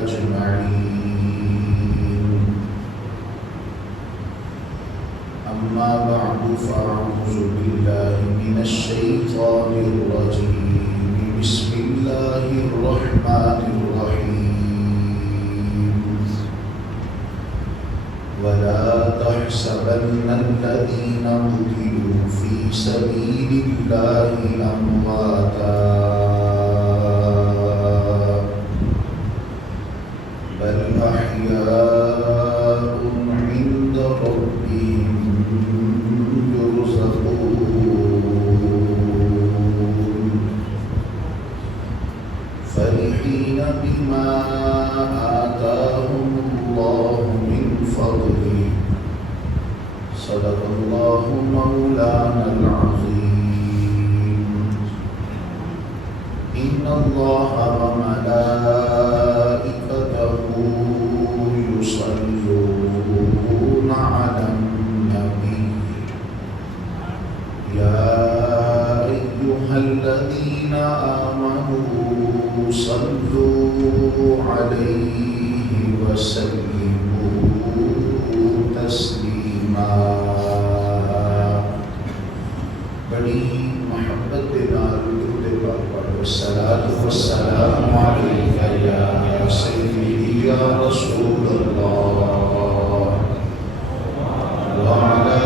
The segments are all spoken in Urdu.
أجمعين. أما بعد فأعوذ بالله من الشيطان الرجيم. بسم الله الرحمن الرحيم. ولا تحسبن الذين قتلوا في سبيل الله أمواتا بل أحياء عند ربهم يرزقون فرحين بما آتاهم الله من فضله. صدق الله مولانا العظيم. إن الله وملائكته يصلون على النبي يا أيها الذين آمنوا صلوا عليه وسلموا تسلیما. بڑی محبت کے نال درود پاک پڑھو. الصلاۃ والسلام علیک یا سیدی یا رسول اللہ وعلی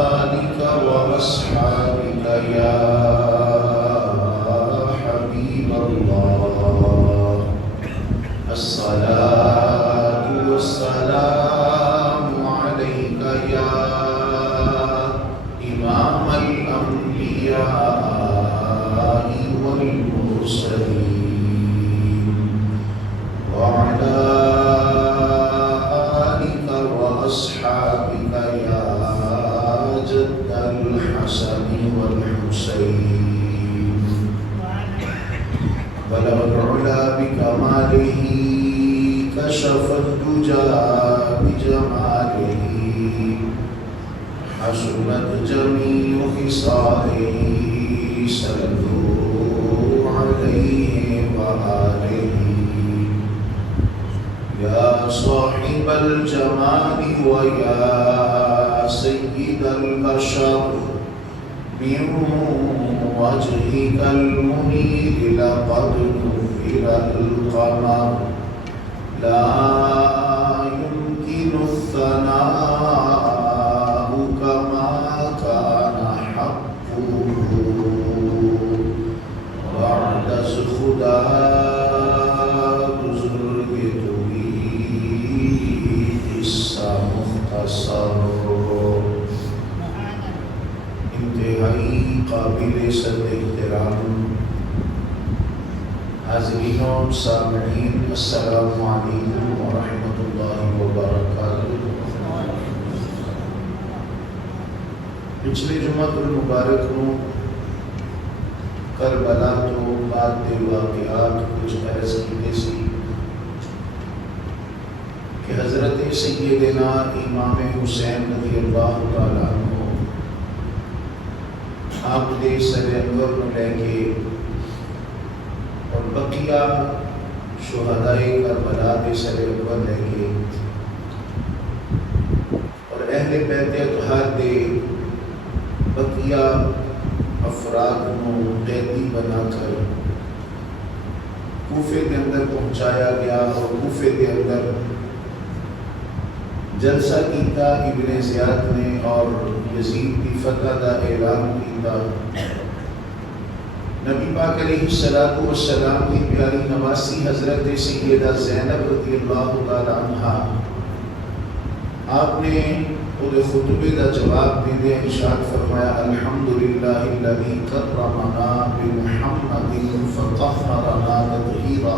آلک واصحابک یا حبیب اللہ. الصلاۃ والسلام یا امام الانبیاء والمرسلین وعلی آلک واصحابک یا جد الحسن والحسین. بلغ العلا بکمالہ کشف الدجى بجماله حسنت جميع خصاله. صلوا عليه وآله يا صاحب الجمال ويا سيد البشر. من وجهك المنير لقد نفر القمر لا يمكن الثناء كما كان حقه بعد خدا بزرگ توی قصہ مختصر. انتہائی قابل صد احترام حاضرین و سامعین، السلام علیکم ورحمۃ اللہ وبرکاتہ. پچھلے جمعہ المبارک کو کربلا تو بعد دے واقعات کچھ عرض کیتے سی کہ حضرت سیدنا امام حسین رضی اللہ تعالیٰ عنہ آپ دے سر انور کو لے کے اور بقیہ شہدائے کربلا دے سر انور لے کے اور اہل بیت اطہار دے بقیہ افراد کو قیدی بنا کر کوفے کے اندر پہنچایا گیا اور کوفے کے اندر جلسہ کیتا ابن زیاد نے اور یزید کی فتح کا اعلان کیتا. نبی پاک علیہ السلام کی پیاری نواسی حضرت سیدہ زینب رضی اللہ تعالی عنہا آپ نے خود خطبے کا جواب دیندے ارشاد فرمایا الحمدللہ الذی کرمنا بمحمد فطہرنا تطہیرا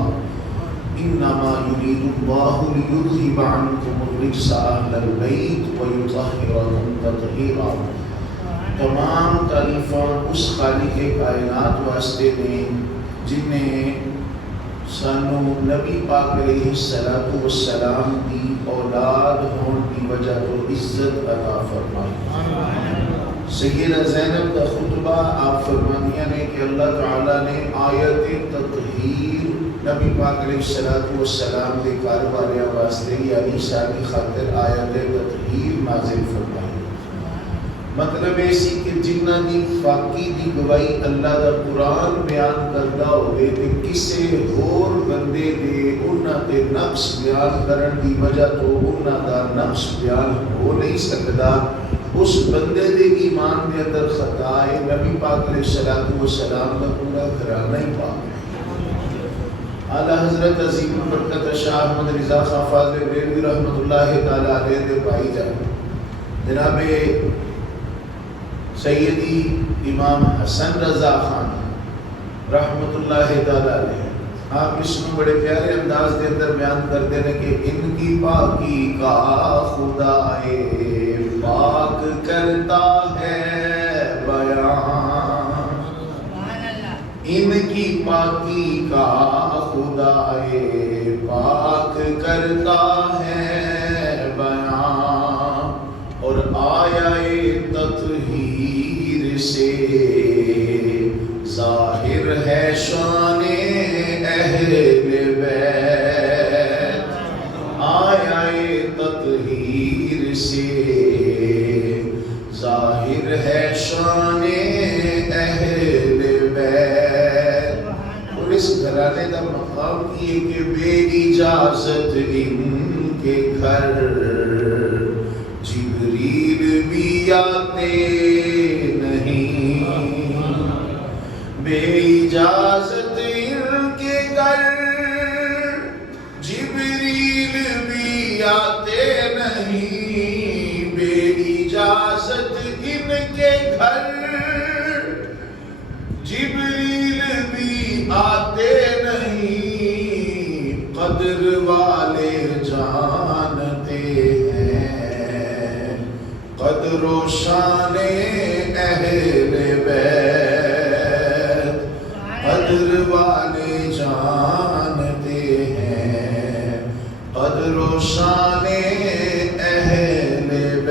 انما یرید اللہ لیذہب عنکم الرجس اہل البیت ویطہرکم تطہیرا. تمام تعریفاں اس خالق کائنات واسطے نے جن نے سانو نبی پاک علیہ السلام کی اولاد ہون کی وجہ تو عزت عطا فرمائی. سیدہ زینب کا خطبہ آپ فرمانیاں نے کہ اللہ تعالیٰ نے آیت تطہیر نبی پاک علیہ الصلوۃ والسلام کے گھر والے واسطے یعنی شادی خاطر آیت تطہیر نازل فرمائی۔ مطلب ایسی کہ جنہ دی پاکی دی گواہی اللہ دا قرآن بیان کردا ہوئے تے کسے ہور بندے دے انہاں تے نقص بیان کرن دی وجہ تو انہاں دا نقص بیان ہو نہیں سکدا، اس بندے دے ایمان دے اندر خطا ہے۔ نبی پاک علیہ الصلوۃ والسلام کا پورا گھرانہ ہی پاک ہے۔ اعلیٰ حضرت عظیم البرکت شاہ احمد رضا خان فاضل بریلوی رحمۃ اللہ تعالی علیہ دے بھائی جان جناب سیدی امام حسن رضا خان رحمۃ اللہ تعالی علیہ، آپ اس میں بڑے پیارے انداز کے اندر بیان کرتے ہیں کہ ان کی پاکی کا خدا پاک کرتا ہے بیان، ان کی پاکی کا خدا پاک کرتا ہے بیان، اور آیا تطہیر سے ظاہر ہے شان اہل بیت، آیا تطہیر سے ظاہر ہے شان اہل بیت۔ اور اس گھرانے کا مقام یہ کہ بے اجازت ان کے گھر جبریل بھی آتے نہیں، بے اجازت ان کے گھر جبریل بھی آتے نہیں، بے اجازت ان کے گھر جبریل بھی آتے نہیں، قدر والے جانتے ہیں قدر و شان اہل بیت، قدر والے جانتے ہیں قدر و شان اہل بیت۔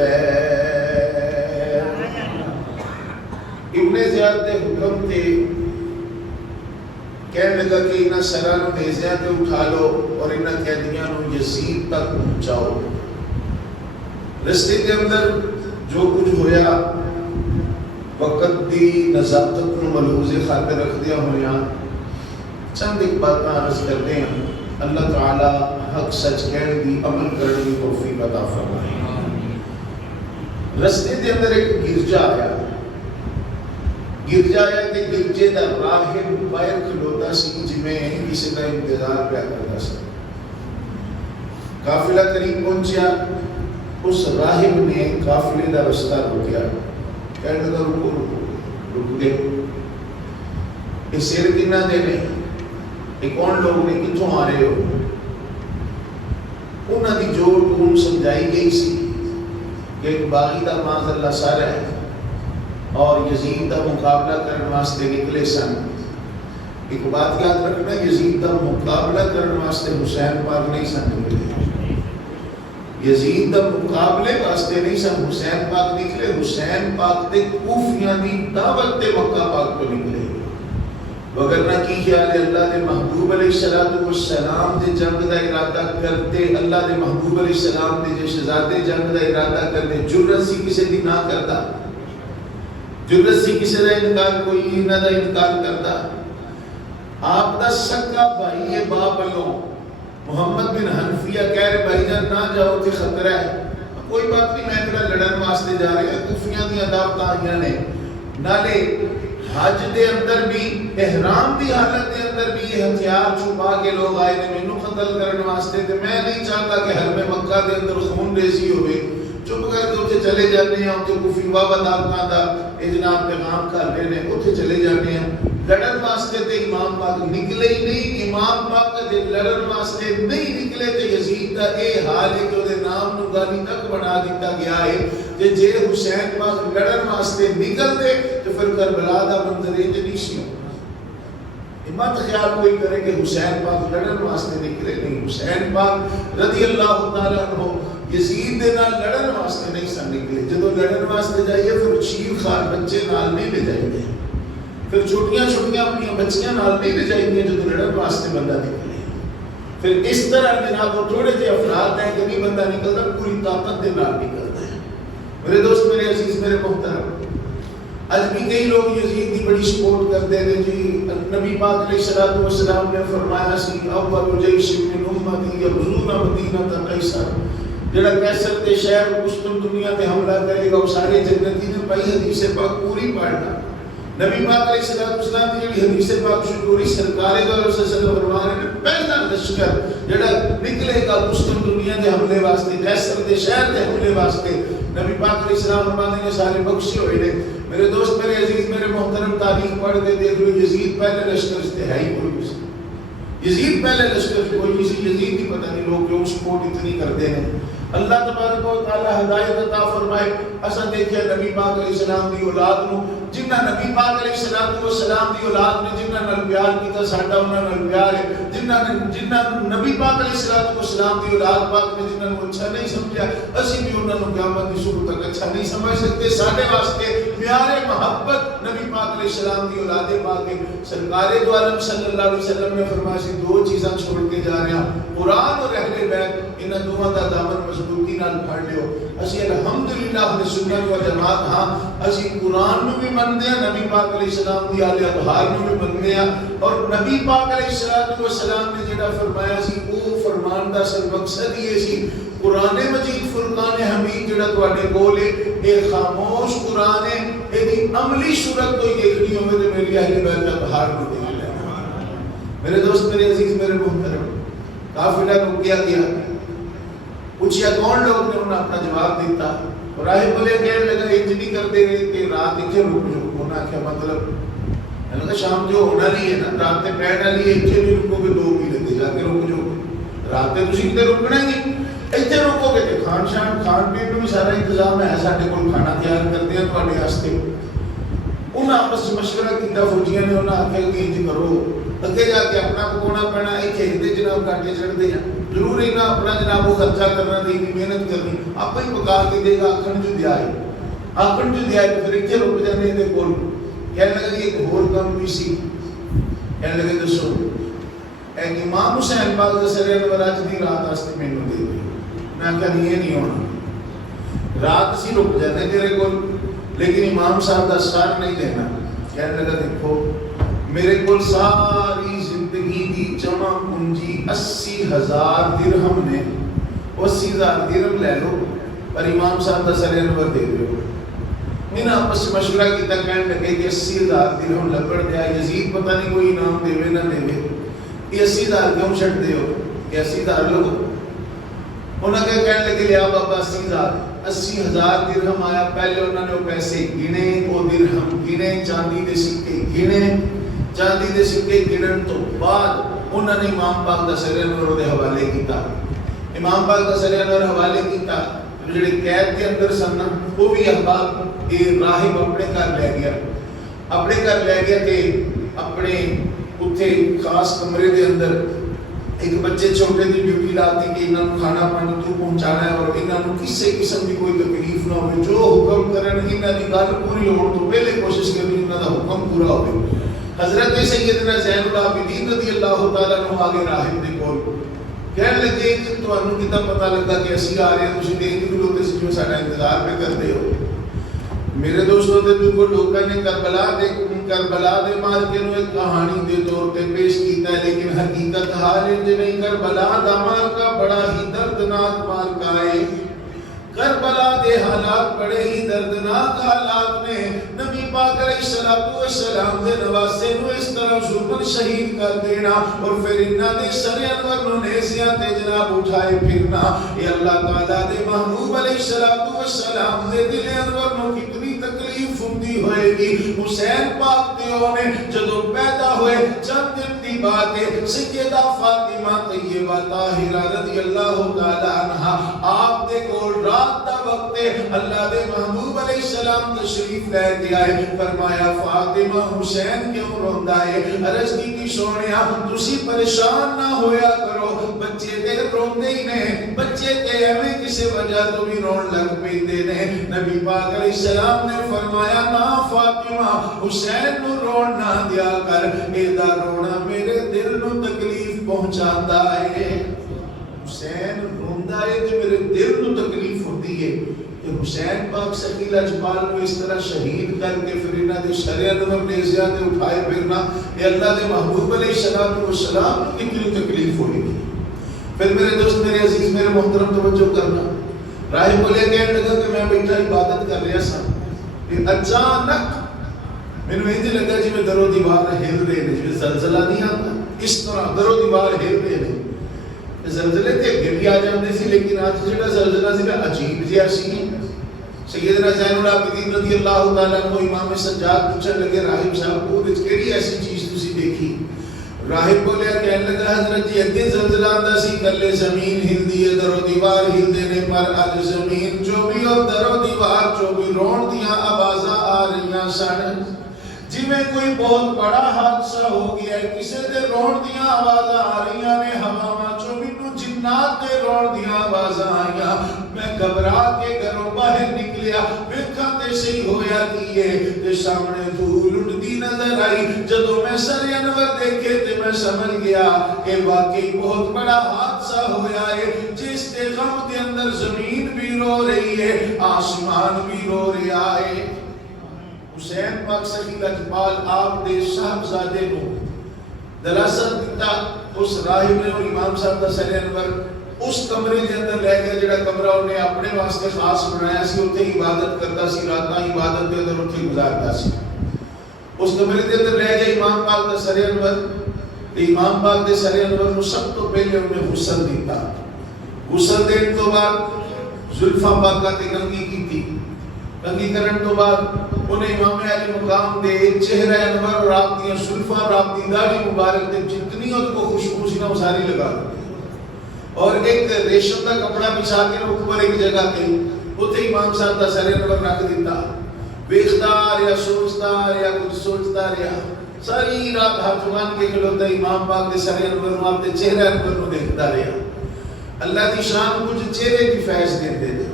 ابن زیاد نے حکم تھے، کہنے لگا کہ انہاں سرانوں نیزیاں تے اٹھا لو اور انہاں قیدیاں نو یزید تک پہنچاؤ۔ رستے کے اندر جو کچھ ہویا وقت دی نزاکت نو ملحوظ خاطر رکھ دیا ہویا، چند ایک باتاں عرض کرتے ہیں۔ اللہ تعالی حق سچ کہنے دی عمل کرنے کی توفیق عطا فرمائے۔ رستے کے اندر ایک گرجا آیا تے گرجے دا راہب باہر کھلوتا سی جی میں کسی کا انتظار پیا کرتا سی۔ قافلہ قریب پہنچیا، اس راہب نے قافلے دا رستہ روکیا، کہنے لگا رک گئے، یہ سیر کنہ دے نہیں، یہ کون لوگ نے کتوں آ رہے ہو؟ انہاں دی جوڑ ٹون سمجھائی گئی سی کہ ایک باغی دا معاذ اللہ سارا ہے اور یزید دا مقابلہ کرنے واسطے نکلے سن۔ ایک بات یاد رکھنا، یزید دا مقابلہ کرنے واسطے حسین پاک نہیں سن نکلے، یزید دا مقابلے واسطے نہیں سن حسین پاک نکلے، حسین پاک تے کوفیاں دی دعوت تے مکہ پاک تو نکلے۔ وگرنہ کی خیال ہے اللہ دے محبوب علیہ السلام دے جنگ دا ارادہ کرتے، اللہ دے محبوب علیہ السلام دے جو شہزادے جنگ دا ارادہ کرتے، جرت سی کسے دی نہ کرتا، جرت سی کسے دا انکار کوئی نہ دا انکار کرتا۔ آپ دا سکا بھائی ہے باپ اللہ محمد بن حنفیہ کہہ رہے بھائی جان نہ جاؤ تے خطرہ ہے، کوئی بات نہیں میں تیرا لڑن واسطے جا رہے ہیں، کفیاں دی عداوت آئیاں نے، نالے حج دے اندر بھی احرام دی حالت دے اندر بھی یہ ہتھیار چھپا کے لوگ آئے نے مینوں قتل کرنے واسطے، تے میں نہیں چاہتا کہ حرم مکہ دے اندر خون ریزی ہوئے، چپ کر کے اتنے چلے جاتے ہیں، اتنے کفی بابا دعوتاں دا اے جناب پیغام کر رہے ہیں، اتنے چلے جاتے ہیں۔ لڑن واسطے تے امام پاک نکلے ہی نہیں، امام پاک دے لڑن واسطے نہیں نکلے تے یزید دا اے حال ہے کہ وہ نام نو گالی تک بنا دیتا گیا ہے کہ جے حسین پاک لڑن واسطے نکلتے تو پھر کربلا دا منظر انج نہیں سی ہوتا۔ مت خیال کوئی کرے کہ حسین پاک لڑن واسطے نکلے، نہیں، حسین پاک رضی اللہ تعالیٰ عنہ یزید دے نال لڑن واسطے نہیں سن نکلے۔ جدو لڑن واسطے جائیے پھر چیر خار بچے نال نہیں لے جائیں گے، پھر چھوٹیاں چھوٹیاں اپنی بچیاں نال نہیں لے جائیں گے، جدو لڑن واسطے بندہ نکلے۔ پھر اس طرح جناب وہ تھوڑے سے افراد ہیں کہ نہیں بندہ نکلتا پوری طاقت کے نال نکلتا ہے۔ میرے دوست، میرے عزیز، میرے محترم، آج بھی کئی لوگ یزید کی بڑی سپورٹ کرتے ہیں جی نبی پاک علیہ الصلوۃ والسلام نے فرمایا سی اول جیش من امتی یغزون مدینہ قیصر، جڑا قیصر کے شہر قسطنطنیہ پہ حملہ کرے گا وہ سارے جنتی نے پائی حدیث پاک پوری پڑھنا۔ نبی پاک علیہ الصلوۃ والسلام کی جڑی حدیث پاک شروع ہوئی سرکار دو علیہ وسلم فرمانے نے پہلا لشکر جڑا نکلے گا قسطنطنیہ کے حملے واسطے، قیصر کے شہر کے حملے واسطے، نبی پاک علیہ السلام فرماتے ہیں سارے بخشے ہوئے نے۔ میرے دوست، میرے عزیز، میرے محترم، تاریخ پڑھ کے دیکھ لو یزید پہلے لشکر سے ہے ہی کوئی نہیں سی، یزید پہلے لشکر سے کوئی نہیں سی، یزید کی پتہ نہیں لوگ کیوں سپورٹ اتنی کرتے ہیں۔ اللہ تبارک و تعالی ہدایت عطا فرمائے۔ اساں دیکھیا نبی پاک علیہ السلام دی اولاد نو، جنہ نبی پاک علیہ السلام دی اولاد نے جنہ نال پیار کیتا ساڈا انہاں نال پیار ہے، جنہ نبی پاک علیہ السلام دی اولاد پاک نے جنہاں نو اچھا نہیں سمجھا، اسی بھی انہاں نو قیامت دی صبح تک اچھا نہیں سمجھ سکتے۔ ساڈے واسطے پیارے محبت نبی پاک علیہ السلام دی اولاد پاک ہے۔ سرکار دو عالم صلی اللہ علیہ وسلم نے فرمایا سی دو چیزاں چھوڑ کے جا رہے ہیں، قرآن اور اہل بیت، انہاں دوواں دا دامن مضبوطی نال پھڑ لیو۔ اسی الحمدللہ اہل سنت و جماعت ہاں، اسی قرآن نو بھی منتے ہیں، نبی پاک علیہ السلام دی آل اطہار نو بھی منتے ہیں، اور نبی پاک علیہ السلام نے جڑا فرمایا سی وہ فرمان دا سر مقصد یہ سی قرآن مجید فرقان حمید جڑا تواڈے کول ہے، یہ خاموش قرآن ہے، یہ عملی صورت کوئی دیکھنی ہوے تے میری اہل بیت اطہار کو دیکھ لینا۔ میرے دوست، میرے عزیز، میرے محترم، قافلہ کو کیا گیا، پوچھیا کون لوگ نے، انہوں نے اپنا جواب دیتا، اور راہب بولے کہنے لگا انج نہیں کرتے رہے کہ رات اتنے رک جو۔ انہوں نے کیا مطلب؟ میں نے کہا شام جو ہونا لی ہے نا، رات تے پہن والی ہے، اتنے نہیں رکو گے 2 مہینے جا کے رک جو، رات تے تسی کتے رکنا نہیں، اتنے رکو گے کہ کھان پین میں بھی سارا انتظام ہے، ساڈے کول کھانا تیار کرتے ہیں تواڈے واسطے۔ انہاں آپس مشورہ کیتا، فوجیاں نے انہاں آکھیا کہ انج کرو، اگے جا کے اپنا پکونا پینا، ایتھے ہندے جناب کاٹے چڑھتے ہیں، ضرور ہی نہ اپنا جناب وہ خرچہ کرنا دی محنت کرنی، آپ ہی پکا کے دے گا، آکھن جو دیا ہے، آکھن جو دیا ہے، پھر اتنے رک جانے دے کول۔ کہنے لگا کہ ایک اور کام بھی سی، کہنے لگے دسو ایک امام حسین پاک دا سر انور اج دی رات واسطے مینوں دے دے۔ میں کہا نہیں، یہ نہیں ہونا، رات سی رک جانے تیرے کول لیکن امام صاحب دا سر نہیں دینا۔ کہنے لگا دیکھو میرے کول ساری زندگی دی جمع پونجی 80,000 درہم نے، 80,000 درہم لے لو اور امام صاحب دا سر انور دے دو۔ انہاں آپس مشورہ کیتا، کہنے لگے کہ 80,000 درہم لبڑ گیا، یزید پتہ نہیں کوئی انعام دے نہ دے، یہ 80,000 کیوں چھڑ دے ہو کہ 80,000 لو؟ انہاں کے کہنے لگے لیا بابا 80,000 درہم آیا۔ پہلے انہوں نے وہ پیسے گنے، وہ درہم گنے، چاندی دے سکے گنے، چاندی دے سکے گنن تو بعد انہوں نے امام پاک دا سر انور دے حوالے کیتا، امام پاک دا سر انور حوالے کیتا۔ جڑے قید کے اندر سن وہ بھی احباب یہ راہب اپنے گھر لے گیا، اپنے گھر لے گیا کہ اپنے اتھے خاص کمرے دے اندر ایک بچے چھوٹے دی ڈیوٹی لاتی کہ انہوں نے کھانا پانی تو پہنچانا ہے اور انہوں نے کسی قسم کی کوئی تکلیف نہ ہو، جو حکم کریں انہوں نے گل پوری ہو تو پہلے کوشش کرنی انہوں کا حکم پورا ہو۔ حضرت سیدنا زین العابدین رضی اللہ تعالیٰ عنہ آگے راہب دے کول کہنے لگے کہ تمہیں کتنا پتہ لگا کہ اسی آ رہے ہیں، تسی دین کی لوتے سے جو ساڈا انتظار پہ کرتے ہو۔ میرے دوستوں تے بالکل لوگوں نے کربلا دے مارکے نو ایک کہانی دے طور تے پیش کیتا ہے، لیکن حقیقت حال نہیں، کربلا دا مارکا بڑا ہی دردناک مارکا ہے۔ کربلا دے حالات بڑے ہی دردناک حالات نے، نبی پاک علیہ السلام دے نواسے نو اس طرح ظلمن شہید کر دینا اور پھر انہاں دے سر انور نو نیزیاں تے جناب اٹھائے پھرنا، یہ اللہ تعالیٰ دے محبوب علیہ السلام دے دل انور نو کتنی تکلیف ہوندی ہوئے گی۔ حسین پاک دیو نے جدو پیدا ہوئے چند دن دی بات ہے، سیدہ فاطمہ طیبہ طاہرہ رضی اللہ تعالی عنہا آپ دے کول رات دا وقت ہے، اللہ دے محبوب علیہ السلام تشریف لے کے آئے، فرمایا فاطمہ حسین کیوں روندا ہے؟ عرض کی سونیا تسی پریشان نہ ہویا کرو، بچے تے روندے ہی نے، بچے تے ایویں کسی وجہ تو بھی رون لگ پیندے نے۔ نبی پاک علیہ السلام نے فرمایا نا فاطمہ حسین نو رون نہ دیا کر، ایدا رونا میرے دل نو تکلیف پہنچاتا ہے. حسین روندا ہے تے میرے دل نو تکلیف ہوتی ہے کہ حسین پاک ثقیل اجمال کو اس طرح شہید کر کے پھر انہاں دے شرع انور نیزیاں تے اٹھائے پھرنا یہ اللہ دے محبوب علیہ السلام کو کتنی تکلیف ہوئی. پھر میرے دوست میرے عزیز میرے محترم توجہ کرنا. راہب بولے کہنے لگا کہ میں بیٹھا عبادت کر رہا سا کہ اچانک میں نے یہ لگا جی میں در و دیوار ہل رہے ہیں جی زلزلہ نہیں آتا اس طرح در و دیوار ہل رہے ہیں. زلزلے تے اگے بھی آ جاندے سی لیکن آج جڑا زلزلہ سی عجیب جہا سی. سیدنا زین العابدین رضی اللہ تعالیٰ عنہ امام سجاد پوچھنے لگے راہب صاحب کو کیڑی ایسی چیز تسی دیکھی؟ راہب بولیا کہنے لگا حضرت جی اگے زلزلہ آندا سی کلے زمین ہلدی ہے در و دیوار ہلدے نے پر اج زمین جو بھی اور در و دیوار جو بھی رون دیاں آوازاں آ رہیاں سن جی میں کوئی بہت بڑا حادثہ ہو گیا ہے کسے دے رون دیاں آوازاں آ رہیاں نے ہواواں جو بھی نو جنات دے رون دیاں آوازاں آئیاں. میں گھبرا کے گھروں باہر نکلیا ویکھاں تے صحیح ہویا کیے تے سامنے دھول اڑدی نظر آئی. جدوں میں سر انور دیکھے تے میں سمجھ گیا کہ واقعی بہت بڑا حادثہ ہویا ہے جس دے غم دے اندر زمین بھی رو رہی ہے آسمان بھی رو رہا ہے. حسین پاک ثقیل اجمال آپ دے صاحبزادے نو دراصل دیتا اس راہب نے اور امام صاحب دا سر انور اس کمرے دے اندر لے گیا جڑا کمرہ انہیں اپنے واسطے خاص بنایا سی اتنے عبادت کرتا سی راتاں عبادت دے اندر اتنے گزارتا سی. اس کمرے دے اندر لے گیا امام پاک دا سر انور تے امام پاک دے سر انور نو سب تو پہلے انہیں غسل دیتا. غسل دین تو بعد زلفاں پاکاں تے کنگھی کیتی. کنگھی کرن تو بعد انہیں امام علی مقام دے چہرہ انور اور آپ دیا زلفاں اور آپ دی داڑھی مبارک دے جتنی ان کو خوشبو سی نہ ساری لگا اور ایک ریشم کا کپڑا بچھا کے اوپر ایک جگہ پہ اتنے امام صاحب کا سر انور رکھ دیتا. ویکھتا رہیا سوچتا رہیا کچھ سوچتا رہیا ساری رات ہاتھ مان کے کھلوتا امام پاک دے سر انور نو آپ دے چہرہ انور نو دیکھتا رہیا. اللہ دی شان کچھ چہرے بھی فیض دیندے تھے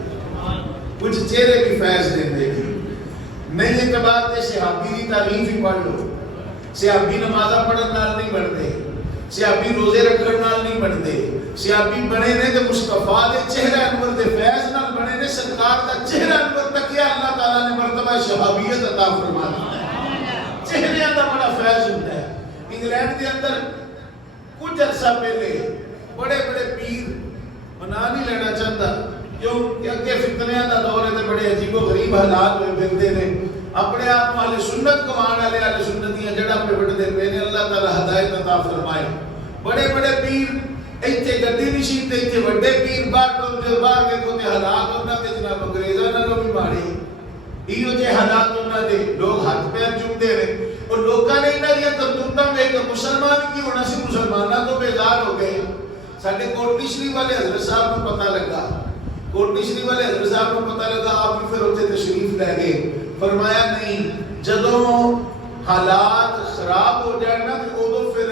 کچھ چہرے بھی فیض دیندے تھے. نہیں اعتبار تے صحابی کی تعریف ہی پڑھ لو. صحابی نمازاں پڑھن نال نہیں بنتے صحابی روزے رکھن نال نہیں بنتے صحابی بنے نے تے مصطفیٰ دے چہرہ انور دے فیض نال بنے نے. سرکار دا چہرہ انور تک کیا اللہ تعالیٰ نے مرتبہ شہابیت عطا فرما دی. چہرے دا بڑا فیض ہوتا ہے. انگلینڈ کے اندر کچھ عرصہ پہلے بڑے بڑے پیر بنا نہیں لینا چاہتا کیوں کہ اگے فتنیاں دا دور ہے تے بڑے عجیب و غریب حالات ہوئے پھرتے نے. اپنے آپ اہل سنت کمان والے اہل سنتیاں جڑا پہ بڑھتے پے نے اللہ تعالی ہدایت عطا فرمائے. بڑے بڑے پیر ایتھے گدی نشین تے ایتھے بڑے پیر باٹل جو باہر کے کوتے حالات انہاں تے جناب انگریزاں نالوں بھی ماڑے ایو جے حالات انہاں دے لوگ ہاتھ پیر چومدے نے اور لوکاں نے انہاں دی کرتوتاں ویکھ کے مسلمان کی ہونا سی مسلماناں تو بیزار ہو گئے. ساڈے کوٹلی شریف والے حضرت صاحب کو پتہ لگا کوٹلی شریف والے حضرت صاحب کو پتہ لگا آپ بھی پھر اتنے تشریف لے گئے. فرمایا نہیں جدوں حالات خراب ہو جائے نا تو ادو پھر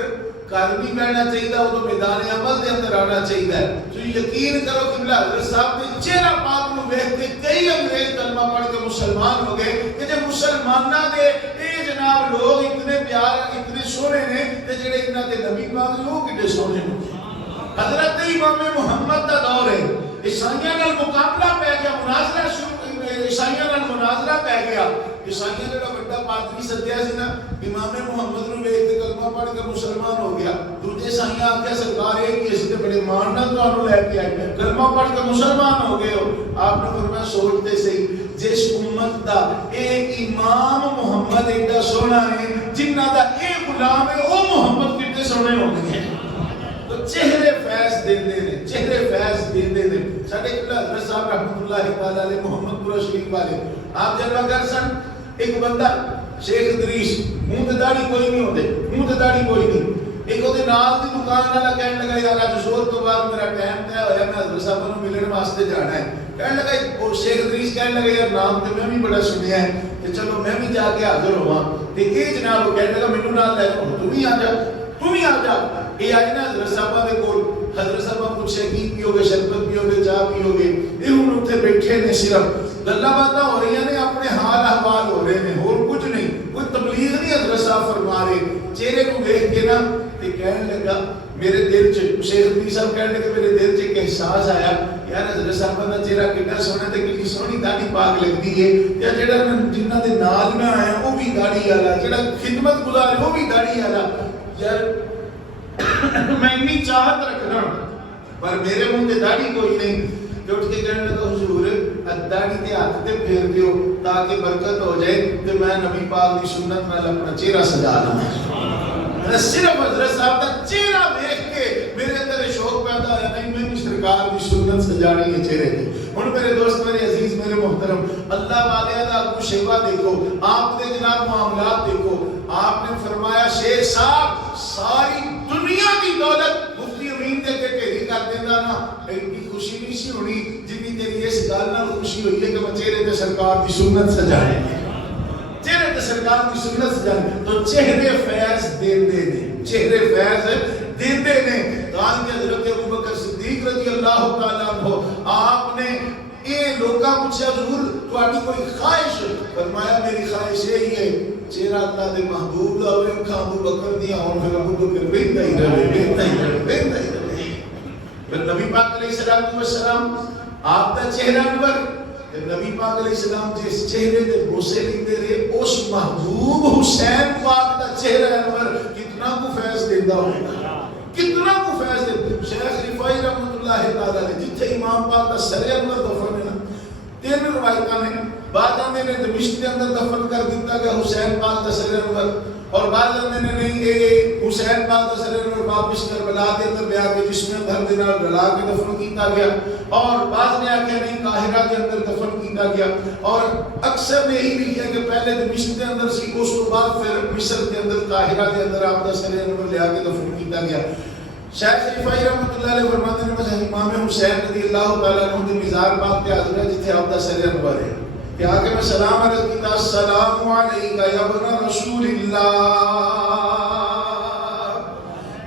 گھر نہیں بیٹھنا چاہیے ادو میدان عمل دے اندر آنا چاہیے. تو یقین کرو کہ حضرت صاحب نے چہرہ پاک نو ویکھ کے کئی انگریز کلمہ پڑھ کے مسلمان ہو گئے کہ جب مسلماناں دے اے جناب لوگ اتنے پیار اتنے سونے نے تے جڑے انہاں دے نبی پاک لوگ کتنے سونے ہو. حضرت امام محمد دا دور ہے عیسائیاں نال مقابلہ پہ گیا مناظرہ شروع عیسائیاں نال مناظرہ پہ گیا. عیسائیاں جڑا بڑا پادری سدیا سی نا امام محمد نو ویکھ کے کلمہ پڑھ کے مسلمان ہو گیا. دوجے عیسائیاں آکھیا سرکار اے کہ اس تے بڑے مان نال تانوں لے کے آئے کلمہ پڑھ کے مسلمان ہو گئے ہو. آپ نے فرمایا سوچتے صحیح جس امت دا اے امام محمد ایڈا سونا ہے جنہ دا اے غلام ہے او محمد کتنے سونے ہو گئے. تو چہرے فیض دیندے نے چہرے فیض دیندے نے. ساڈے حضرت صاحب رحمۃ اللہ تعالی علیہ محمد پورا شریف والے آپ جلوہ گر سن. ایک بندہ شیخ ادریس منہ تے داڑھی کوئی نہیں ہوندے منہ تے داڑھی کوئی نہیں. ایک اودے نال دی دکان والا کہنے لگا یار اج زور تو بعد میرا ٹائم طے ہویا میں حضرت صاحب نوں ملن واسطے جانا ہے. کہنے لگا اور شیخ ادریس کہنے لگا یار نام تے میں بھی بڑا سنیا ہے کہ چلو میں بھی جا کے حاضر ہواں. تے اے جناب کہنے لگا مینوں نال لے تو بھی آ جا تو بھی آ جا. یہ آج نا حضرت صاحبہ دے کول حضرت صاحبہ پوچھے کی پیو گے شربت پیو گے چاہ پیو گے یہ ہوں اتنے بیٹھے نے صرف گلاں باتاں ہو رہی ہیں اپنے حال احوال ہو رہے ہیں اور کچھ نہیں کوئی تبلیغ نہیں حضرت صاحب فرما رہے. چہرے کو دیکھ کے نا تے کہنے لگا میرے دل چ شیخ ابن صاحب کہنے کہ میرے دل چ ایک احساس آیا یار حضرت صاحب دا چہرہ کتنا سونا تے کتنی سونی داڑھی پاک لگدی ہے یا جڑا جنہاں دے نال میں آیا وہ بھی داڑھی والا جڑا خدمت گزار ہے وہ بھی داڑھی والا یار میں اتنی چاہت رکھنا پر میرے منہ تے داڑھی کوئی نہیں کہ اٹھ کے کہنے لگا حضور داڑھی تے ہاتھ تے پھیر دیو تاکہ برکت ہو جائے تے میں نبی پاک دی سنت نال اپنا چہرہ سجا لوں صرف حضرت صاحب کا چہرہ دیکھ کے میرے اندر شوق پیدا ہوا نہیں میں سرکار کی سنت سجانی ہے چہرے کی ہن میرے دوست میرے عزیز میرے محترم اللہ والے دا کو شیوا دیکھو آپ دے جناب معاملات دیکھو آپ نے فرمایا شیخ صاحب ساری دنیا کی دولت مفتی امین دے کے ڈھیری کر دیندا نا ایڈی خوشی نہیں سی ہونی جتنی تیری اس گل نال خوشی ہوئی ہے کہ میں چہرے تے سرکار کی سنت سجائے چہرے تے سرکار کی سنت سجائے تو چہرے فیض دیندے نے چہرے فیض دیندے نے قرآن کے حضرت ابو بکر صدیق رضی اللہ تعالیٰ عنہ آپ نے یہ لوگاں پوچھا حضور تہاڈی کوئی خواہش فرمایا میری خواہش یہی ہے چہرہ اللہ دے محبوب دا ہوے اکھاں ابو بکر دیاں ہون پھر ابو بکر ویندا ہی رہے پھر نبی پاک علیہ الصلوۃ والسلام آپ دا چہرہ انور نبی پاک علیہ السلام جس چہرے دے بوسے لیندے رہے اس محبوب حسین پاک دا چہرہ انور کتنا کو فیض دیندا ہوگا کتنا کو فیض دیندا شیخ رفاعی رحمۃ اللہ تعالی نے جتھے امام پاک دا سر انور دفن ہے نا تین روایتاں نے بعد میں نے دمشق کے اندر دفن کر دیتا کہ حسین پاک دا سر انور اور بعد میں نے نہیں یہ حسین پاک دا سر انور واپس کربلا کے اندر لے کے جس میں دھر دے نال رلا کے دفن کیتا گیا اور بعد نے آکھیا نہیں قاہرہ کے اندر دفن کیتا گیا اور اکثر نے یہی لکھا کہ پہلے دمشق کے اندر سی اس کے بعد پھر مصر کے اندر قاہرہ کے اندر آپ دا سر انور لے کے دفن کیتا گیا شیخ رفاعی رحمۃ اللہ علیہ فرماتے ہیں کہ امام حسین رضی اللہ تعالیٰ عنہ کے مزار پاک پہ حاضر ہے جتھے آپ دا سر انور ہے کہ آگے میں سلام عرض کیتا السلام علیکہ یا ابن رسول اللہ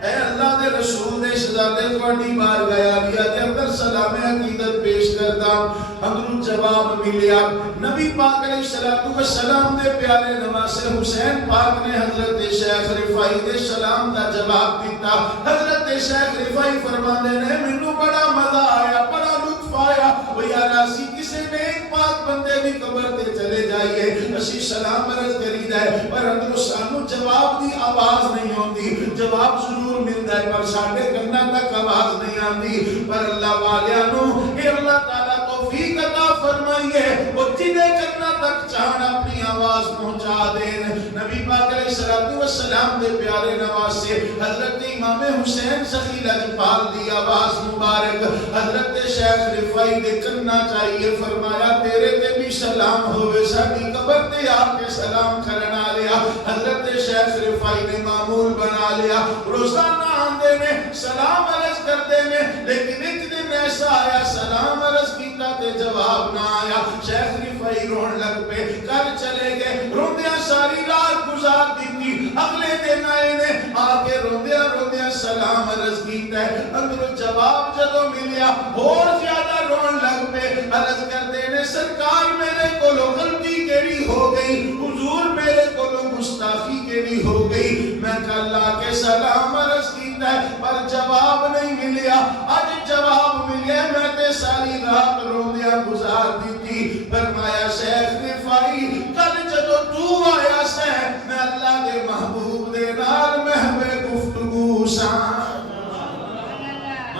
اے اللہ دے رسول دے شہزادے تہاڈی بارگاہ عالیہ دے اندر سلام عقیدت پیش کردا حضرت جواب ملیا نبی پاک علیہ الصلوۃ والسلام دے پیارے نواسے حسین پاک نے حضرت شیخ رفاعی دے سلام دا جواب دیتا حضرت شیخ رفاعی فرماندے نے مینوں بڑا مزہ آیا بڑا لطف آیا او یار اسی کسے نیک پاک بندے دی قبر تے چلے جائیے اسی سلام عرض کری جائے پر اندر سانو جواب دی آواز نہیں ہوندی جواب ضرور ملدا ہے پر ساڈے کناں تک آواز نہیں آندی پر اللہ والیاں نو اے اللہ تعالی توفیق عطا فرمائیے وہ جنے کناں تک چاہن اپنی آواز پہنچا دین نبی پاک علیہ الصلوۃ والسلام دے پیارے نواسے حضرت امام حسین سخی لجپال دی آواز مبارک حضرت شیخ رفاعی دے کناں چاہیے فرمایا تیرے تے بھی سلام ہوئے ساڈی قبر تے آ کے سلام کرنا لیا حضرت شیخ رفاعی نے معمول بنا لیا روزانہ آندے نے سلام عرض کردے نے لیکن ایک دن ایسا آیا سلام عرض کیتا تے جواب نہ آیا شیخ رفاعی رون لگ پہ گھر چلے گئے روندیاں ساری رات گزار دیتی اگلے دن آئے نے آ کے روندیاں سلام عرض کیتا ہے اندر جواب جدو ملیا اور زیادہ رون لگ پہ عرض کردے نے سرکار میرے کولو غلطی کیڑی ہو گئی حضور میرے کولو گستاخی کیڑی ہو گئی میں کل آ کے سلام عرض کیتا ہے پر جواب نہیں ملیا اج جواب ملیا میں تے ساری رات روندیاں گزار دیتی فرمایا شیخ رفاعی کل جدو تو آیا سے میں اللہ دے محبوب دے نال محو گفتگو سان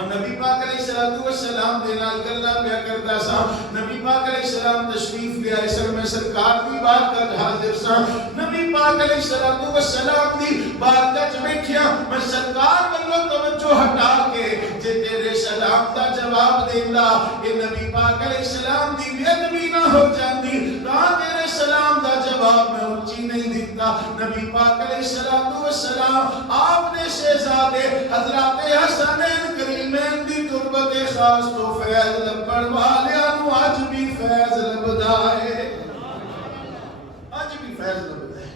نبی پاک علیہ الصلوۃ والسلام دے نال گلاں پیا کردا سا نبی پاک علیہ السلام تشریف لے آئے سر میں سرکار دی بارگاہ حاضر سا نبی پاک علیہ الصلوۃ والسلام دی بارگاہ وچ بیٹھیا میں سرکار والوں توجہ ہٹا کے جے تیرے سلام دا جواب دیندا کہ نبی پاک علیہ السلام دی بے ادبی نہ ہو جاندی تاں تیرے سلام دا جواب میں اونچی نہیں دیتا نبی پاک علیہ الصلوۃ والسلام آپ نے شہزادے حضرات حسنین کریمین دی تربت خاص تو فیض لبڑ والیاں نو اج بھی فیض لبدا ہے اج بھی فیض لبدا ہے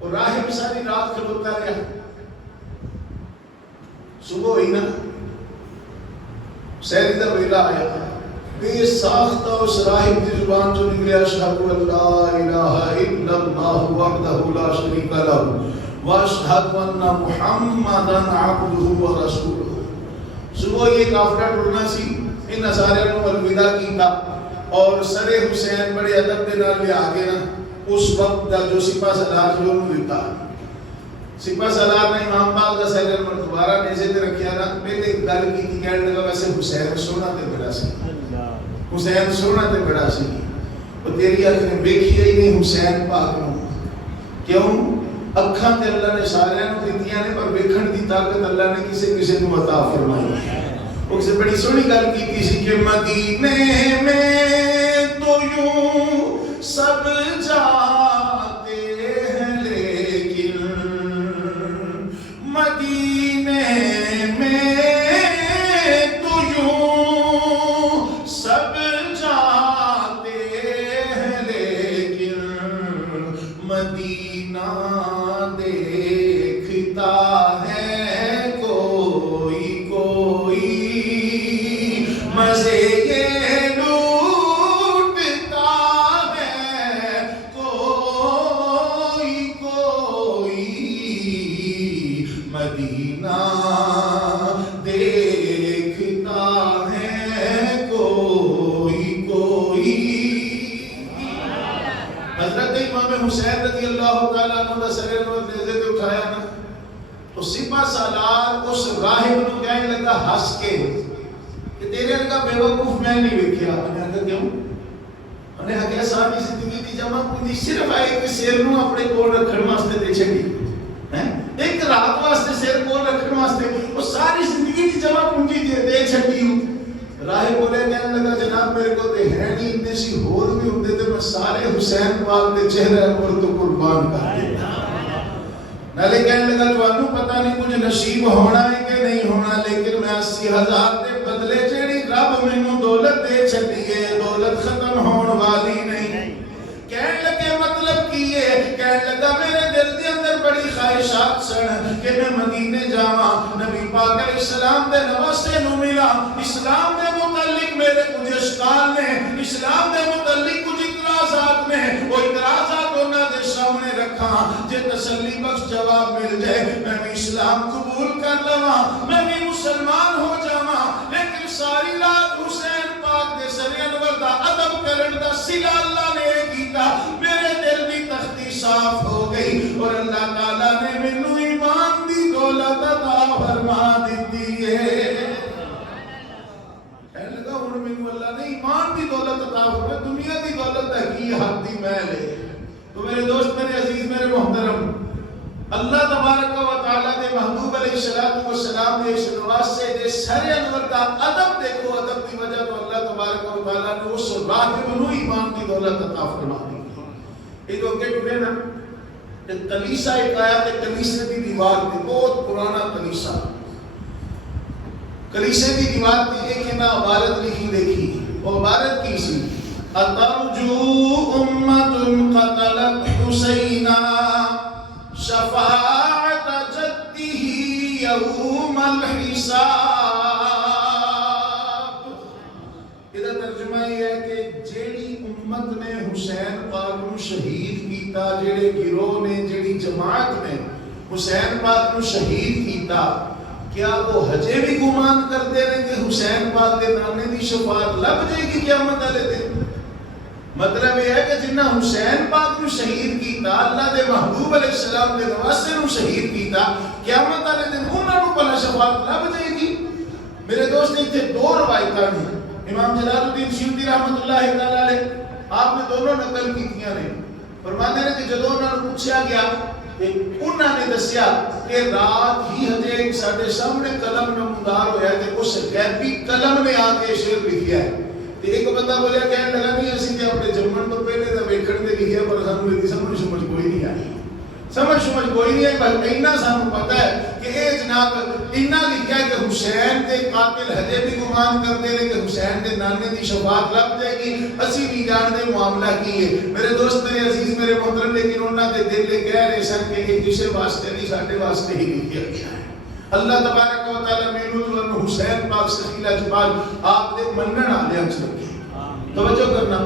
اور راہب ساری رات کھلوتا رہا صبح ہوئی نا سیدی دا ویلا آیا بے ساختہ اس راہب دی زبان جو نکلے اشہد ان لا الہ الا اللہ وحدہ لا شریک لہ واشہد ان محمدا عبدہ ورسولہ۔ صبح یہ قافلہ ٹرنا سی، ان سارے نو الوداع کیتا اور سر حسین بڑے ادب دے نال لے آگے نا اس وقت دا جو سپاہ سالار جو انہوں دیتا، سپاہ سالار نے امام پاک دا سر دوبارہ نیزے تے رکھیا نا، پہلے گل کی تھی کہنے لگا ویسے حسین سونا تے بڑا سی، حسین سونا تے بڑا سی، وہ تیری اکھ نے دیکھی ہی نہیں حسین پاک نو، کیوں؟ اکھاں تے اللہ نے سارے نو دتیاں نے پر ویکھن دی طاقت اللہ نے کسے کسے نو عطا فرمائی۔ وہ سے بڑی سونی گل کی تھی سی کہ مدینے میں تو یوں سب جاتے ہیں لیکن مدینے میں تو یوں سب جاتے ہیں لیکن مدینہ دیکھتا ہے کوئی کوئی، مزے یہ لوٹتا ہے کوئی کوئی، مدینہ دیکھتا ہے کوئی کوئی۔ حضرت امام حسین رضی اللہ تعالیٰ عنہ دا سر نیزے تے اٹھایا نا تو سپاہ سالار اس راہب نو کہنے لگا ہنس کے کہ تیرے لگا بے وقوف میں نہیں ویکھیا۔ انہیں کہا کیوں؟ انہیں کہا کہ ساری زندگی دی جمع پوری صرف ایک سیر نو اپنے کول رکھن واسطے دے چھڈی، ایک رات واسطے سیر کول رکھن واسطے وہ ساری زندگی دی جمع پونجی دے چھڈی۔ راہب بولے کہنے لگا جناب میرے کو تے ہے نہیں، اتنے سی ہور بھی ہوندے تے میں سارے حسین پاک دے چہرے انور تو قربان کر دیتا۔ نالے کہنے لگا تانوں پتہ نہیں کچھ نصیب ہونا ہے کہ نہیں ہونا، لیکن میں 80,000 دے بدلے جیڑی رب مینوں دولت دے چھڈی ہے، دولت ختم ہون والی نہیں۔ کہنے لگے مطلب کی ہے؟ کہنے لگا میرے دل دے اندر بڑی خواہشات سن کہ میں مدینے جاواں، نبی پاک علیہ السلام دے نواسے نو ملا، اسلام دے متعلق میرے کچھ اشکال نے، اسلام دے متعلق کچھ اعتراضات نے، وہ اعتراضات انہاں دے سامنے رکھاں، جے تسلی بخش جواب مل جائے میں بھی اسلام قبول کر لواں، میں بھی مسلمان ہو جاواں۔ لیکن ساری رات حسین پاک دے سر انور دا ادب کرن دا صلہ اللہ نے کیتا، میرے دل دی تختی صاف ہو گئی اور اللہ تعالیٰ نے مینوں ایمان دی دولت عطا فرما دیتی ہے۔ کہنے لگا ہن مینوں اللہ نے ایمان دی دولت عطا فرما، دنیا دی دولت ہے کی حد دی محل ہے۔ تو میرے دوست، میرے عزیز، میرے محترم، اللہ تبارک و تعالیٰ دے محبوب علیہ السلام دے اس نواسے دے سر انور دا ادب دیکھو، ادب دی وجہ تو اللہ تبارک و تعالیٰ نے اس راہب نو ایمان دی دولت عطا فرما دی۔ یہ جو اگے ٹرے نا کلیسا ایک آیا تے کلیسے دی دیوار تے بہت پرانا کلیسا، کلیسے دی دیوار تے ایک نا عبارت لکھی دیکھی، وہ عبارت کی سی اترجو امت قتلت حسینا شفاعت جدہ یوم الحساب۔ یہ ترجمہ یہ ہے کہ جیڑی امت نے حسین پاک نو شہید کیتا، جیڑے گروہ نے، جیڑی جماعت نے حسین پاک نو شہید کیتا، کیا وہ ہجے بھی گمان کرتے رہے کہ حسین پاک دے نانے دی شفاعت لب جائے گی قیامت والے دن؟ مطلب یہ ہے کہ جنہ حسین پاک نو شہید کیتا، اللہ دے محبوب علیہ السلام دے نواسے نو شہید کیتا، قیامت والے دن انہاں نو بھلا شفاعت لب جائے گی؟ میرے دوست اتنے دو روایتاں ہیں، امام جلال الدین سیوطی رحمۃ اللہ تعالی علیہ آپ نے دونوں نقل کیتیاں نے، فرماتے ہیں کہ جدوں انہاں نوں پوچھا گیا کہ انہاں نے دسیا کہ رات ہی ہجے ساڈے سامنے قلم نمودار ہویا ہے تے اس غیبی قلم نے آ کے شعر لکھیا ہے۔ ایک بندہ بولیا کہنے لگا نہیں اسی تے اپنے جمن تو پہلے دا ویکھن دے لکھیا پر سانوں دی سمجھ کوئی نہیں آئی، سمجھ کوئی نہیں آئی، بس اتنا سانوں پتہ ہے کہ اے جناب اتنا لکھیا ہے کہ حسین دے قاتل ہجے بھی گمان کرتے رہے کہ حسین دے نانے دی شفاعت لب جائے گی، اسی نہیں جانتے معاملہ کی ہے۔ میرے دوست، میرے عزیز، میرے محترم، لیکن انہاں دے دل لے کہہ رہے سن کہ یہ کسے واسطے نہیں، ساڈے واسطے ہی لکھیا گیا ہے۔ اللہ تبارک و تعالی مینوں تو حسین پاک سخیل اجمال آپ دے منن والے وچ رکھے۔ توجہ کرنا،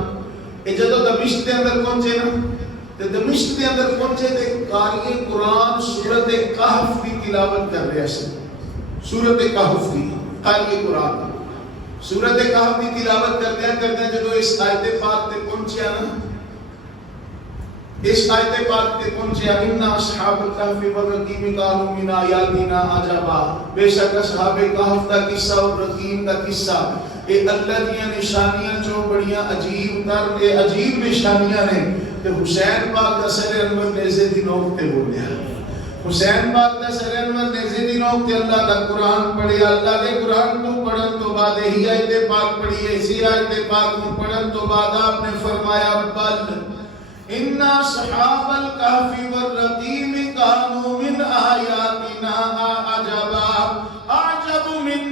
اے جدوں دمشق دے اندر پہنچے نا تے دمشق دے اندر پہنچے تے قاری قرآن سورت کہف کی تلاوت کر رہے ہیں. سورت کہف کی قاری قرآن سورت کہف کی تلاوت کردے جدو اس آیت پاک تے پہنچیا نا، اس آیت پاک تے پہنچیا ان اصحاب الکہف والرقیم کانوا من آیاتنا عجبا، بے شک اصحاب کہف دا قصہ اور رقیم دا قصہ اے اللہ دیاں نشانیاں چوں بڑیاں عجیب تر اے عجیب نشانیاں نے. تے حسین پاک دا سر انور نیزے دی نوک تے بولیا، حسین پاک دا سر انور نیزے دی نوک تے اللہ دا قرآن پڑھیا. اللہ دے قرآن کو پڑھن تو بعد ہی آیت پاک پڑھی ہے. اسی آیت پاک کو پڑھن تو بعد آپ نے فرمایا بل ان اصحاب الکہف والرقیم کانوا من آیاتنا عجبا اعجب من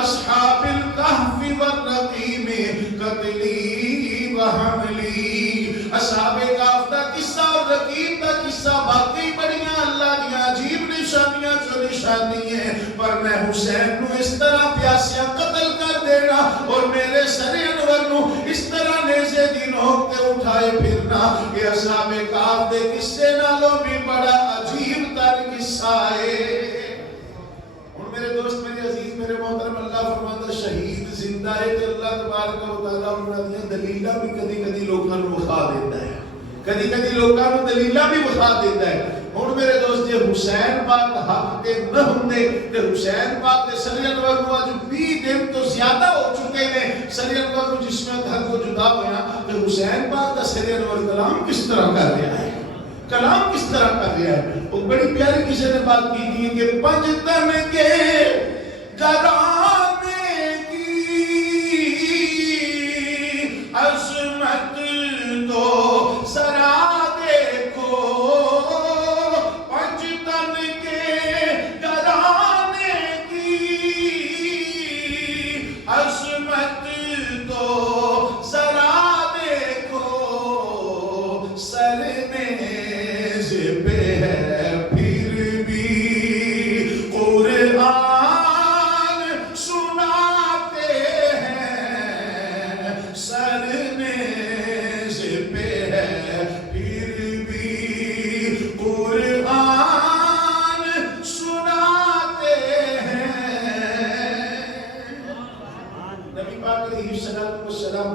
اصحاب الکہف والرقیم قتلی وحملی. اصحاب کہف دا قصہ اور رقیم دا قصہ واقعی بڑیاں اللہ دیاں عجیب نشانیاں جو نشانی ہیں، پر میں حسین نو اس طرح پیاسیاں قتل کر دینا اور میرے سر انور نو اس طرح نیزے دی نوک تے اٹھائے پھرنا، یہ اصحاب کہف دے قصے نالوں بھی بڑا عجیب تر قصہ ہے. میرے دوست، میرے عزیز، میرے محترم، اللہ فرماتا شہید زندہ ہے تے اللہ تبارک و تعالیٰ انہاں دیاں دلیلاں بھی کدی کدی لوکاں نوں وکھا دیتا ہے، کدی کدی لوکاں نوں دلیلاں بھی وکھا دیتا ہے. ہن میرے دوست جے حسین پاک حق تے نہ ہوندے تے حسین پاک دے سر انور نوں اج 20 دن تو زیادہ ہو چکے نے سر انور نوں جس میں گھر کو جدا ہویا تے حسین پاک دا سر انور کلام کس طرح کر رہا ہے، کلام کس طرح کر رہا ہے. وہ بڑی پیاری کسی نے بات کی تھی کہ پنجتن کے گرانے کی عظمت تو ذرا دیکھو، پنجتن کے گرانے کی عظمت تو ذرا دیکھو، سر نیز پہ ہے پھر بھی قرآن سناتے ہیں، سر نیز پہ ہے پھر بھی قرآن سناتے ہیں. نبی پاک علیہ الصلوۃ والسلام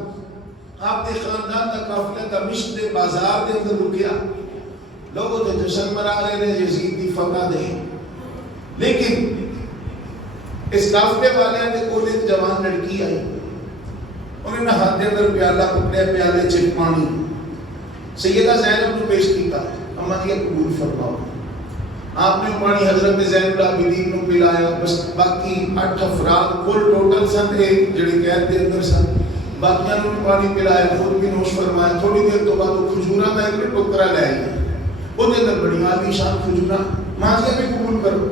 آپ دے خاندان دا قافلہ دمشق دے بازار دے اندر رکیا، لوگوں تے جشن منا رہے نے یزید دی فتح دے. لیکن اس قافلے والے دے کول ایک جوان لڑکی آئی، انہوں نے ہاتھ دے اندر پیالہ پکڑیا، پیالے چ پانی سیدہ زینب کو پیش کیتا، اما جی قبول فرماؤ. آپ نے پانی حضرت زین العابدین کو پلایا. بس باقی 8 افراد کل ٹوٹل سن جڑے قید دے اندر سن، باقیاں نوں پانی پلایا، خود بھی نوش فرمایا. تھوڑی دیر تو بعد وہ کھجوراں دا ایک ٹوکرا لے آئی، وہ دے اندر بڑی عالی شان کھجوراں. ماں جی بھی قبول کرو.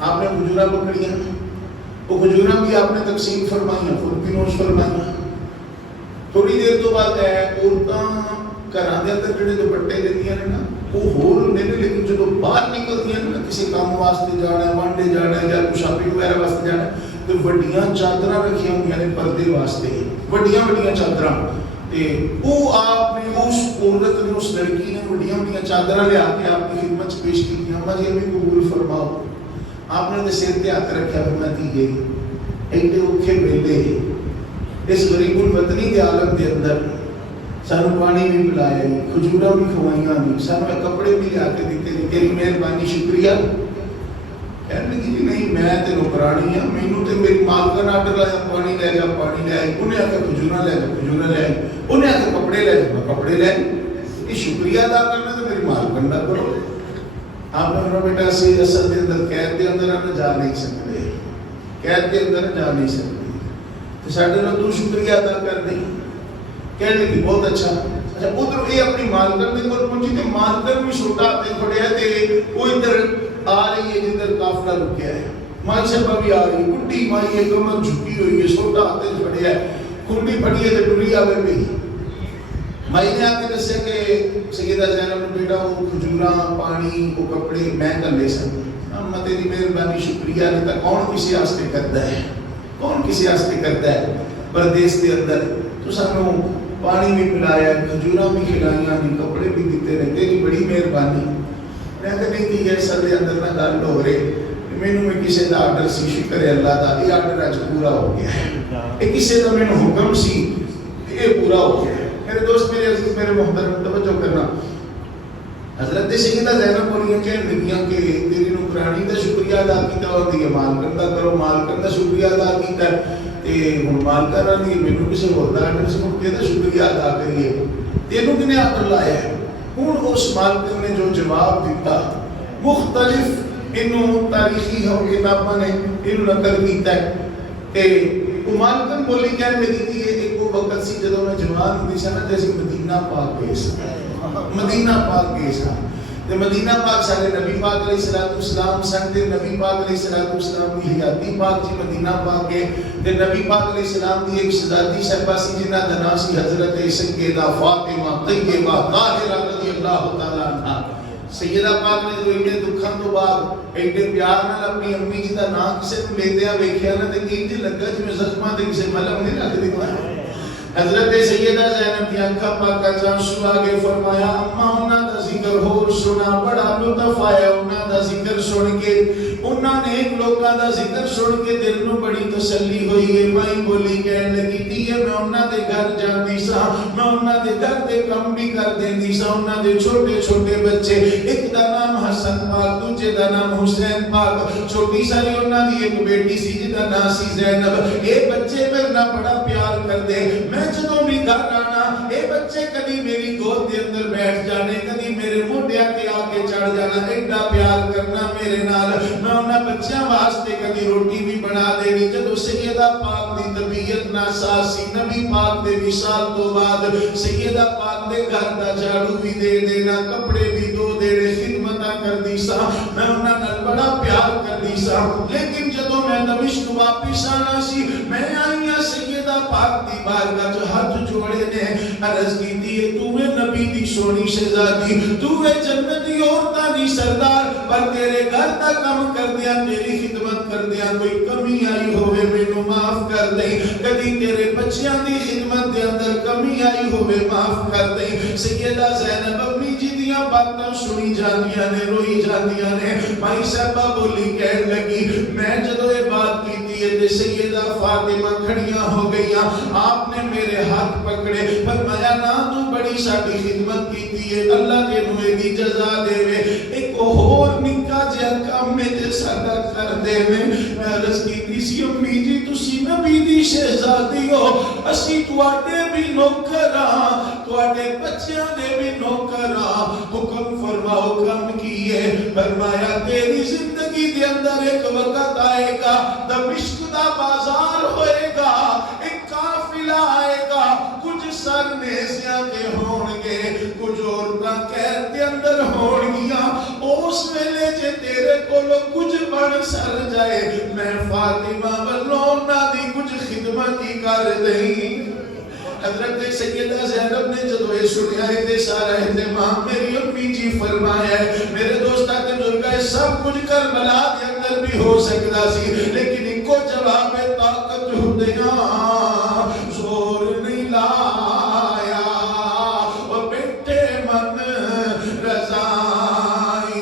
آپ نے کھجوراں پکڑیاں، وہ کھجوراں بھی آپ نے تقسیم فرمائیاں، خود بھی نوش فرمائیاں. تھوڑی دیر تو بعد ہے عورتاں گھراں دے اندر جڑے دوپٹے دیندیاں نے نا وہ ہور ہوندے نے، لیکن جدوں باہر نکلدیاں نے نا کسی کام واسطے جانا ہے، وانڈے جانا ہے یا کچھ شاپنگ وغیرہ واسطے جانا ہے، تو وڈیاں چادراں رکھیاں ہوئیاں نے پردے واسطے، وڈیاں وڈیاں چادراں. تے وہ آپ نے اس عورت نے، اس لڑکی نے وڈیاں وڈیاں چادراں لے آ کے آپ کی خدمت پیش کی. اما جی بھی قبول فرماؤ. آپ نے سر تے ہاتھ رکھیا، فرمایا تھی ایڈے اوکھے ویلے اس غریب الوطنی کے عالم کے اندر سانو پانی بھی پلایا، کھجوراں بھی کھوائیاں، سانو کپڑے بھی لیا کے دیتے، تیری مہربانی شکریہ. کہنے لگی جی نہیں میں تے نوکرانی ہاں، مینوں تے میری مالکن آرڈر آیا پانی لے جا، پانی لے آئی. انہیں آکے کھجوراں لے جا، کھجوراں لے آئی. انہیں آکے کپڑے لے جا، کپڑے لے آئی. یہ شکریہ ادا کرنا تو میری مالکن نہ کرو. آپ نے میرا بیٹا سی اصل کے اندر قید کے اندر ہم جا نہیں سکتے، قید کے اندر جا نہیں سکتے، تو ساڈے نال تو شکریہ ادا کر دیں. کہنے لگی بہت اچھا. اچھا ادھر یہ اپنی مالکن کے کول پہنچی تے مالکن بھی چھوٹا ہاتھ پھڑیا تے وہ ادھر آ رہی ہے جدھر قافلہ رکیا ہے. مائی صاحبہ بھی آ رہی، بڈھی مائی ہے، کمر جھکی ہوئی ہے، چھوٹا ہاتھ پھڑیا ہے، کھنڈی پھڑی ہے تے ٹری آوے پئی. مائی نے آ کے دسیا کہ سیدہ زینب نے بیٹا وہ کھجوراں پانی وہ کپڑے میں کر لے سکتا. اما تیری مہربانی شکریہ. نہیں تو کون کسی واسطے کرتا ہے، کون کسی واسطے کرتا ہے پردیس کے اندر. تو سانو پانی بھی پلایا، کھجوراں بھی کھلائیاں نے، کپڑے بھی دیتے نے، تیری بڑی مہربانی۔ میں کہ نہیں تھی یہ سر دے اندر نہ گل ہو رہے، مینوں میں کسی دا آرڈر سی، شکر ہے اللہ دا، یہ آرڈر اج پورا ہو گیا ہے، یہ کسی دا مینوں حکم سی، یہ پورا ہو گیا ہے۔ میرے دوست، میرے عزیز، میرے محترم، توجہ کرنا، حضرت سیدہ زینب بولیاں کہن لگیاں کہ تیری نوکرانی دا شکریہ ادا کیتا ہوندی ہے، مال کرتا کرو، مال کرتا شکریہ ادا کیتا ہے، تے ہن مال کرنا نہیں، مینوں کسی ہور دا آرڈر سی، ہن کہدا شکریہ ادا کریے، تینوں کنے آرڈر لایا ہے؟ ہن اس مالک نے جو جواب دیتا، مختلف انہوں تاریخی ہو کتاباں نے انہوں نقل کیتا ہے کہ وہ مالکن بولی کہنے لگی تھی ایک وہ وقت سی جدوں میں جوان ہوئی سا نا، جیسے مدینہ پاک گئے سا، مدینہ پاک گئے سا، تے مدینہ پاک سارے نبی پاک علیہ السلام سن، تے نبی پاک علیہ السلام کی حیاتی پاک جی مدینہ پاک گئے، تے نبی پاک علیہ السلام کی ایک شہزادی صاحبہ سی جنہ دا نام سی حضرت سیدہ فاطمہ طیبہ طاہرہ رضی اللہ تعالیٰ عنہا۔ سیدہ پاک نے جو ایڈے دکھان تو بعد ایڈے پیار نال اپنی امی جی دا نام کسے کو لیندیاں ویکھیا نا تے کینج لگا جویں زخماں تے کسے ملم نہیں لگ دی۔ حضرت سیدہ زینب کی آنکھاں پاکاں چ آنسو آ گئے، فرمایا اماں انہاں دا ذکر ہور سنا، بڑا لطف آیا انہاں دا ذکر سن کے، انہاں نے ایک لوکاں دا ذکر سن کے دل نو بڑی تسلی ہوئی ہے۔ مائی بولی کہن لگی تھی میں انہاں دے گھر جاندی سا، میں انہاں دے گھر دے کم بھی کر دیندی سا، انہاں دے چھوٹے چھوٹے بچے، ایک دا نام حسن پاک، دوجے دا نام حسین پاک، چھوٹی ساری انہاں دی ایک بیٹی سی جدا نام سی زینب، اے بچے میرے نال بڑا پیار کر دے، میں جدوں بھی گھر آنا اے بچے کدی میری گود دے اندر بیٹھ جانے، کدی میرے موڈیاں تے آ کے چڑھ جانا، ایڈا پیار کرنا میرے نال، میں انہاں بچیاں واسطے کدی روٹی بھی بنا دینی۔ جدوں سیدہ پاک دی طبیعت ناساز سی، نبی پاک دے وصال تو بعد سیدہ پاک دے گھر دا جھاڑو بھی دے دینا، کپڑے بھی دھو دینے، خدمتاں کردی سا، میں انہاں نال بڑا پیار کردی سا۔ لیکن جدوں میں دمشق واپس آنا سی، میں آئیاں سیدہ پاک دی بارگاہ جو ہاتھ جوڑے نے عرض کی دیئے تو میں نبی دی سونی شہزادی، تو میں جنتی عورتاں دی سردار، پر تیرے گھر دا کم کر دیا، تیری خدمت کر دیا، کوئی کمی آئی ہوئے مینوں معاف کر دیں، کدی تیرے بچیاں دی خدمت دے اندر کمی آئی ہوئے معاف کر دیں۔ سیدہ زینب اپنی جی دیاں باتاں سنی جاندیاں نے، روئی جاندیاں نے، مائی صاحبہ بولی کہن لگی میں جدو یہ بات کی تھی سیدہ فاطمہ کھڑیاں ہو گئیاں، آپ نے میرے ہاتھ پکڑے، فرمایا نا تو بڑی ساڑی خدمت کی تھی، اللہ کے نوے دی جزا دے وے، ایک اور نکا جیا کام میں جے ساڑا کر دے وے۔ میں عرض کی تیسی امی جی تسی نبی دی شہزادی ہو، اسی تواڈے بھی نوکراں، تواڈے بچیاں دے بھی نوکراں، حکم فرماؤ کم کیے، فرمایا تیری زندگی دے اندر ایک وقت آئے گا، دمشق دا بازار ہوئے گا، ایک قافلہ آئے گا، کچھ سر نیزیاں کے ہونگے، کچھ عورتاں قید دے اندر ہونگیاں، اس ویلے جے تیرے کولو کچھ بڑھ سر جائے، میں فاطمہ واللہ دی کچھ خدمت ہی کر دیں۔ حضرت سیدہ زینب نے جدو یہ سنیا ہے سارا اہتمام میری امی جی فرمایا ہے۔ میرے دوستہ کے بزرگاں سب کچھ کربلا کے اندر بھی ہو سکتا سی، لیکن ان کو جواب طاقت ہدیاں زور نہیں لایا، وہ بیٹھے من رضائی۔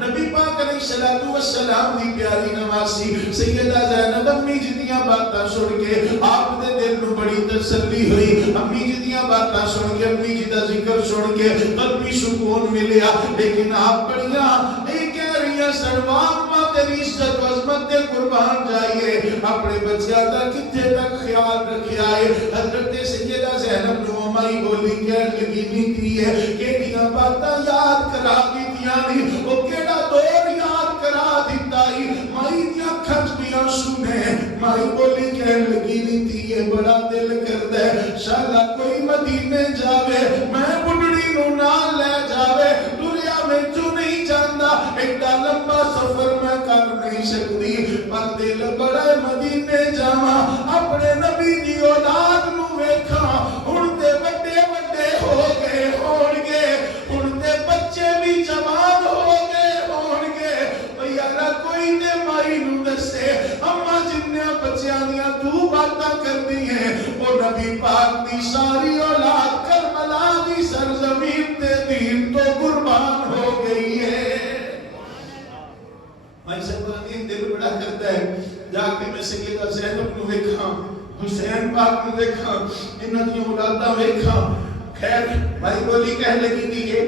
نبی پاک علیہ السلام دی پیاری نواسی سیدہ زینب امی جتیاں باتاں سن کے آپ دے دل نو بڑی تسلی ہوئی، امی جتیاں باتاں سن کے، امی جی دا ذکر سن کے قلبی سکون ملیا، لیکن آپ بڑیاں ایک کہہ رہی ہیں سنوام ماں تیری عزت و عظمت دے قربان جائیے، اپنے بچیاں دا کتنے تک خیال رکھیا ہے۔ حضرت سیدہ زینب نو مائی بولی کہن لگی نہیں تھی ہے کہ دیاں باتاں یاد کرا دی دیاں نہیں، وہ کیڑا دور یاد کرا دیتا ہی، مائی دیاں کھچ دیاں سنے، مائی بولی کہن لگی نہیں تھی ہے بڑا دل کر دے شالا کوئی مدینے جاوے، میں بڑھڑی نو نال لے جاوے، دنیا میں جو نہیں جاندہ ایڈا لمبا سفر میں کر نہیں سکتی، پر دل بڑا مدینے جاواں، اپنے نبی دی اولاد نو ویکھاں، اڑتے بڑے بڑے ہو گئے ہونگے، اڑتے بچے بھی جوان ہو گئے ہونگے، یارا کوئی تے مائی نو دسے، اما جنیاں بچیاں دیاں تو باتاں کر نبی پاک دی ساری اولاد کربلا دی سرزمین تے دین تو قربان ہو گئی ہے۔ بھائی صاحب دل بڑا کرتا ہے جا کے میں سیدہ زینب نو دیکھاں، حسین پاک نو دیکھاں، انہاں دی اولاداں دیکھاں۔ خیر بھائی بولی کہنے لگی تھی کہ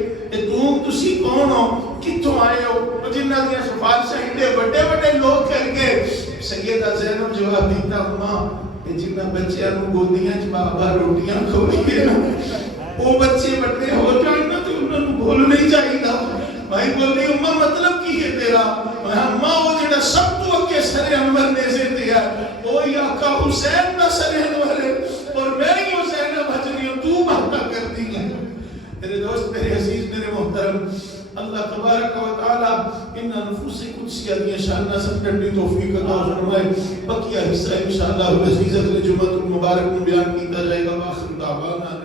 تسی کون ہو، کتھوں آئے ہو، جنہ دیا سفارشاں اتنے بڑے بڑے لوگ کر کے سیدہ زینب جواب دیتا ماں کہ جنہ بچیاں نو گودیاں چ بابا روٹیاں کھوئیے وہ بچے بڑے ہو جائیں نا تو انہوں نے بھول نہیں چاہیے۔ بھائی بولی اماں مطلب کی ہے تیرا؟ اماں وہ جڑا سب تو اکے سر انور نیزے دیا وہی آقا حسین نہ سر انور ہے اور میں ہی حسین بچ رہی ہوں، تو بہتا کر دی ہے۔ میرے دوست، میرے عزیز، میرے محترم، اللہ تبارک و تعالی ان نفوس قدسیہ دی شان سمجھنے کی توفیق عطا فرمائے۔ بقیہ حصہ انشاءاللہ العزیز اگلے جمعہ المبارک میں بیان کیتا جائے گا۔ آخر دعوانا